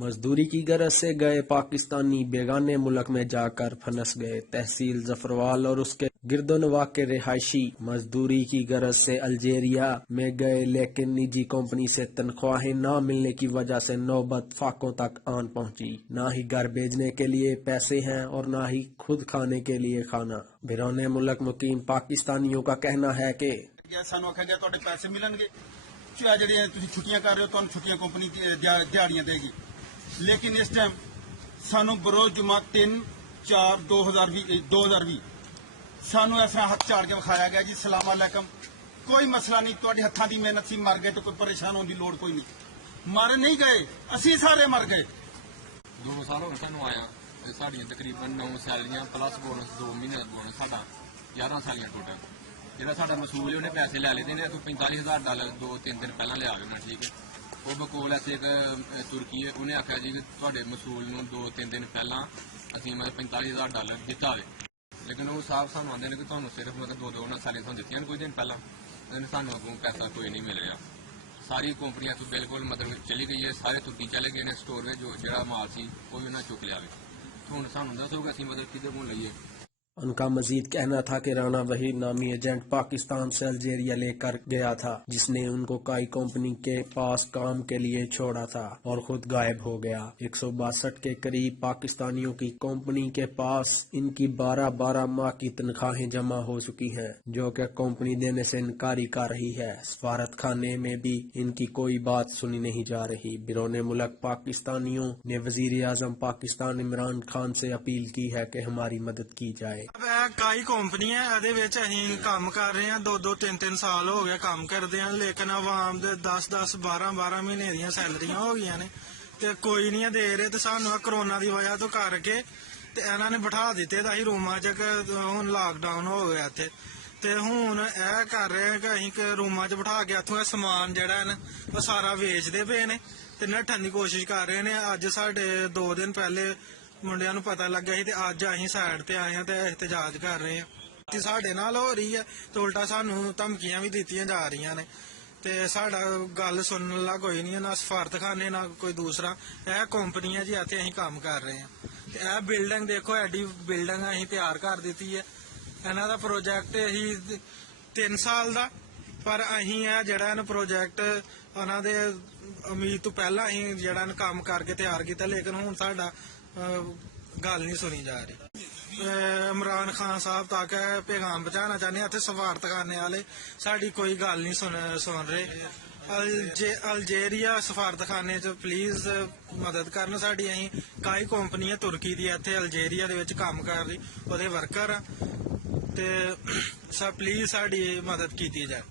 मजदूरी की गरज से गए पाकिस्तानी बेगाने मुल्क में जाकर फंस गए। तहसील जफरवाल और उसके गिरदोनवा के रिहायशी मजदूरी की गरज से अल्जीरिया में गए, लेकिन निजी कंपनी से तनख्वाहें न मिलने की वजह से नौबत फाकों तक आन पहुंची। न ही घर भेजने के लिए पैसे हैं और न ही खुद खाने के लिए खाना। बिरौने मुल्क मुकीम पाकिस्तानियों का कहना है कि सानू आख्या गया तुहाडे पैसे मिलणगे, ਜਿਹੜੀਆਂ ਤੁਸੀਂ ਛੁੱਟੀਆਂ ਕਰ ਰਹੇ ਹੋ ਤੁਹਾਨੂੰ ਛੁੱਟੀਆਂ ਕੰਪਨੀ ਦਿਹਾੜੀਆਂ ਦੇਗੀ। लेकिन इस टाइम सानू बरोज जुमा 3/4/2020 सानू इस तरह हथ झाड़ के विखाया गया जी सलाम अलैकुम, कोई मसला नहीं, तुहाडी हत्थां दी मेहनत सी, मर गए तो कोई परेशान होने की लोड़ कोई नहीं। मर नहीं गए, असी सारे मर गए। 2 साल हो गए सानू आया, साड़ियां तकरीबन 9 सैलरियां प्लस बोनस 2 महीने का बोनस, साडा 11 सैलरियां टोटल। ਜਿਹੜਾ ਸਾਡਾ ਮਸੂਲ ਹੈ ਉਹਨੇ ਪੈਸੇ ਲੈ ਲਏ ਨੇ, ਤੂੰ $45,000 2-3 ਦਿਨ ਪਹਿਲਾਂ ਲਿਆ ਦੇਣਾ, ਠੀਕ ਹੈ। ਉਹ ਬਕੋਲ ਐਸੇ ਇੱਕ ਤੁਰਕੀ ਹੈ, ਉਹਨੇ ਆਖਿਆ ਜੀ ਕਿ ਤੁਹਾਡੇ ਮਸੂਲ ਨੂੰ 2-3 ਦਿਨ ਪਹਿਲਾਂ ਅਸੀਂ ਮਤਲਬ $45,000 ਦਿੱਤਾ ਹੋਵੇ, ਲੇਕਿਨ ਉਹ ਸਾਹਿਬ ਸਾਨੂੰ ਆਉਂਦੇ ਨੇ ਕਿ ਤੁਹਾਨੂੰ ਸਿਰਫ ਮਤਲਬ 2 ਉਹਨਾਂ ਸਾਲਾਂ ਤੁਹਾਨੂੰ ਦਿੱਤੀਆਂ ਕੋਈ ਦਿਨ ਪਹਿਲਾਂ, ਸਾਨੂੰ ਅੱਗੋਂ ਪੈਸਾ ਕੋਈ ਨਹੀਂ ਮਿਲ ਰਿਹਾ। ਸਾਰੀ ਕੰਪਨੀਆਂ ਤੋਂ ਬਿਲਕੁਲ ਮਤਲਬ ਚਲੀ ਗਈ ਹੈ, ਸਾਰੇ ਤੁਰਕੀ ਚਲੇ ਗਏ ਨੇ, ਸਟੋਰ ਵਿੱਚ ਜਿਹੜਾ ਮਾਲ ਸੀ ਉਹ ਵੀ ਉਹਨਾਂ ਚੁੱਕ ਲਿਆ ਵੇ। ਹੁਣ ਸਾਨੂੰ ਦੱਸੋਗੇ ਅਸੀਂ ਮਤਲਬ ਕਿੱਧਰ ਕੋਲ ਲਈਏ। उनका मजीद कहना था कि राना वहीद नामी एजेंट पाकिस्तान से अल्जीरिया लेकर गया था, जिसने उनको काई कंपनी के पास काम के लिए छोड़ा था और खुद गायब हो गया। 162 के करीब पाकिस्तानियों की कंपनी के पास इनकी 12 माह की तनख्वाहें जमा हो चुकी हैं, जो कि कंपनी देने से इनकारी कर रही है। सफारत खाने में भी इनकी कोई बात सुनी नहीं जा रही। बिरौने मुल्क पाकिस्तानियों ने वजीर आजम पाकिस्तान इमरान खान से अपील की है कि हमारी मदद की जाए। कई कंपनी है काम कर रहे हैं, 2-3 साल हो गए काम करते हैं, लेकिन आवाम दे 10-10 12-12 महीने दी सैलरियां हो गई ने ते कोई नहीं दे रहे। ते सानू कोरोना की वजह तो करके ते इन्हां ने बिठा दिते दा ही रूमां च, हुण लॉकडाउन हो गया इत्थे ते हुण यह कर रहे हैं कि असीं रूमां च बिठा के इत्थों समान जिहड़ा है ना सारा वेचदे पे ने ते नट्ठण की कोशिश कर रहे ने। अज साडे 2 दिन पहले मुंडियां नूं पता लग्या सी ते अज असीं साइड ते आए हैं ते एहतजाज कर रहे हैं। साडे नाल हो रही है ते उल्टा सानू धमकियां भी दित्तियां जा रही ने ते साडा गल सुनने वाला कोई नहीं है, ना सफारतखाने ना कोई दूसरा। यह कंपनी है जी, इत्थे असीं काम कर रहे हैं ते यह बिल्डिंग देखो, एडी बिल्डिंग असीं तैयार कर दी है। इन्हां दा प्रोजैक्ट ही 3 साल दा, पर असीं यह जिहड़ा प्रोजैक्ट उन्हां दे उम्मीद तो पहला असीं जिहड़ा काम करके तैयार किया, लेकिन हुण साडा गल नहीं सुनी जा रही। इमरान खान साहब तक पैगाम पहुंचाना चाहते हैं, इत्थे सफारतखाने वाले साडी कोई गल नहीं सुन रहे। अल्जीरिया सफारतखाने च प्लीज मदद करन साडी। असीं कई कंपनी है तुर्की दी इत्थे अल्जीरिया दे विच काम कर रही, ओहदे वर्कर ते प्लीज साडी मदद कीती जाए।